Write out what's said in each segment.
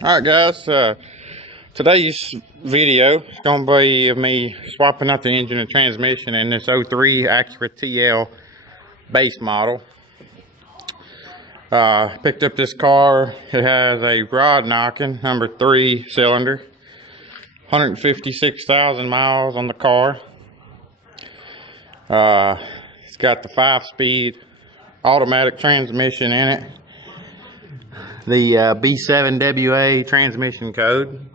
Alright guys, today's video is going to be of me swapping out the engine and transmission in this '03 Acura TL base model. Picked up this car. It has a rod knocking number 3 cylinder, 156,000 miles on the car. It's got the 5-speed automatic transmission in it, the B7WA transmission code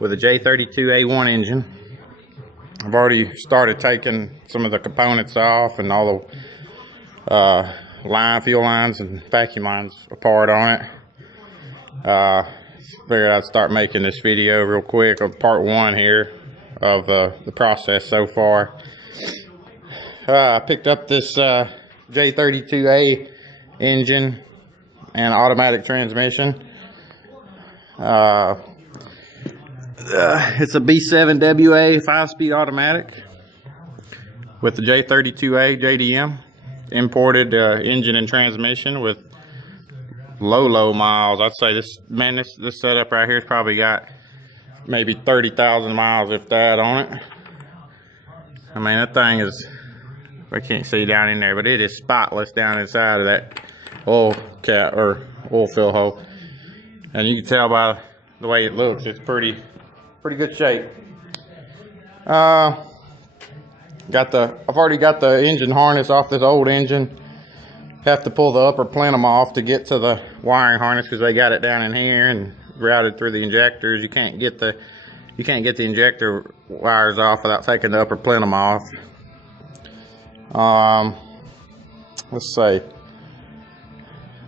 with a J32A1 engine. I've already started taking some of the components off and all the fuel lines and vacuum lines apart on it. Figured I'd start making this video real quick of part 1 here of the process so far. I picked up this J32A engine and automatic transmission. It's a B7WA 5-speed automatic with the J32A JDM imported engine and transmission with low miles. I'd say this setup right here has probably got maybe 30,000 miles, if that, on it. I mean, that thing is, I can't see down in there, but it is spotless down inside of that oil cap or oil fill hole, and you can tell by the way it looks, it's pretty good shape. I've already got the engine harness off this old engine. Have to pull the upper plenum off to get to the wiring harness because they got it down in here and routed through the injectors. You can't get the injector wires off without taking the upper plenum off. Let's see.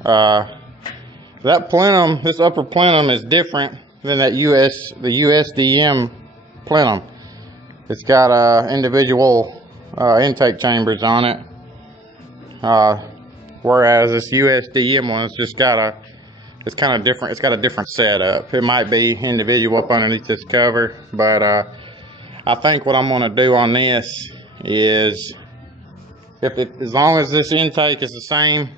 That plenum, this upper plenum, is different than the USDM plenum. It's got individual intake chambers on it, whereas this USDM one's just got it's kind of different. It's got a different setup. It might be individual up underneath this cover, but I think what I'm going to do on this is, as long as this intake is the same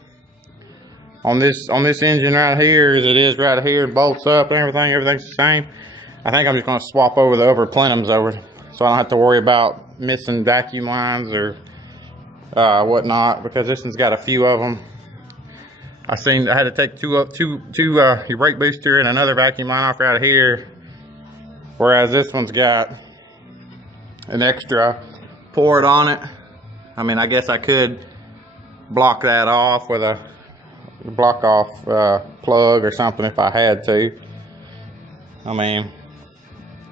on this engine right here as it is right here, bolts up and everything's the same, I think I'm just going to swap over the upper plenums over, so I don't have to worry about missing vacuum lines or whatnot, because this one's got a few of them. I had to take two your brake booster and another vacuum line off right here, whereas this one's got an extra port on it. I mean, I guess I could block that off with a block off plug or something if I had to. I mean,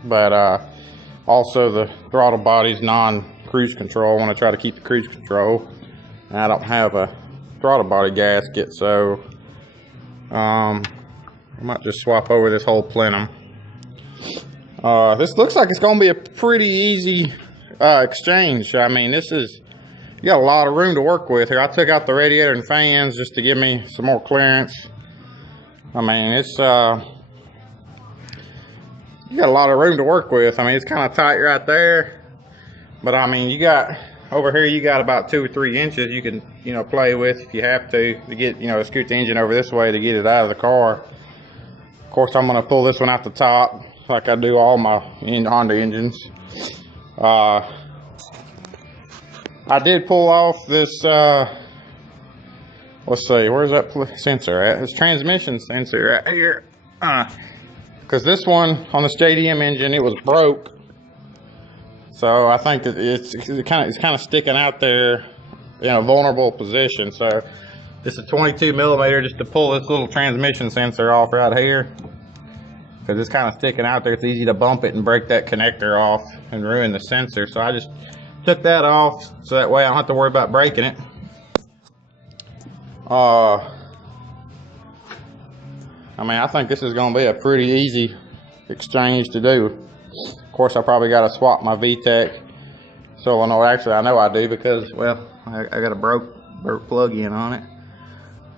but also the throttle body's non-cruise control. I want to try to keep the cruise control, and I don't have a throttle body gasket, so I might just swap over this whole plenum. This looks like it's going to be a pretty easy exchange. I mean, you got a lot of room to work with here. I took out the radiator and fans just to give me some more clearance. I mean, it's you got a lot of room to work with. I mean, it's kind of tight right there, but I mean, you got over here, you got about 2 or 3 inches you can, play with if you have to get, scoot the engine over this way to get it out of the car. Of course, I'm going to pull this one out the top like I do all my Honda engines. I did pull off this, let's see, where's that sensor at? This transmission sensor right here. Because this one, on this JDM engine, it was broke. So I think it's kind of sticking out there in a vulnerable position. So this is 22 millimeter just to pull this little transmission sensor off right here. Because it's kind of sticking out there. It's easy to bump it and break that connector off and ruin the sensor. So I just took that off so that way I don't have to worry about breaking it. I mean, I think this is going to be a pretty easy exchange to do. Of course, I probably got to swap my VTEC solenoid. Actually, I know I do, because, well, I got a broke plug-in on it.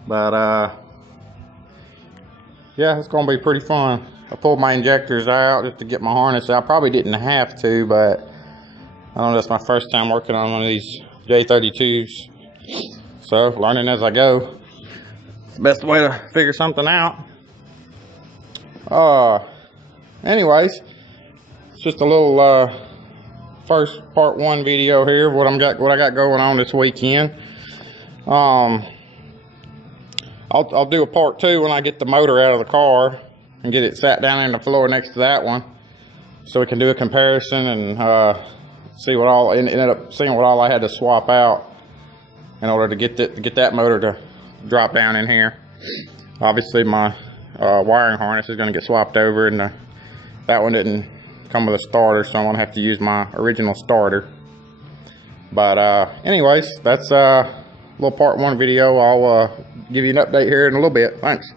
But yeah, it's going to be pretty fun. I pulled my injectors out just to get my harness out. I probably didn't have to, but I don't know, that's my first time working on one of these J32s. So, learning as I go. It's the best way to figure something out. Anyways, it's just a little first part 1 video here. What I got going on this weekend. I'll do a part 2 when I get the motor out of the car and get it sat down in the floor next to that one, so we can do a comparison and see what all ended up seeing what all I had to swap out in order to get that motor to drop down in here. Obviously my wiring harness is going to get swapped over, and that one didn't come with a starter, so I'm going to have to use my original starter. But anyways, that's a little part 1 video. I'll give you an update here in a little bit. Thanks.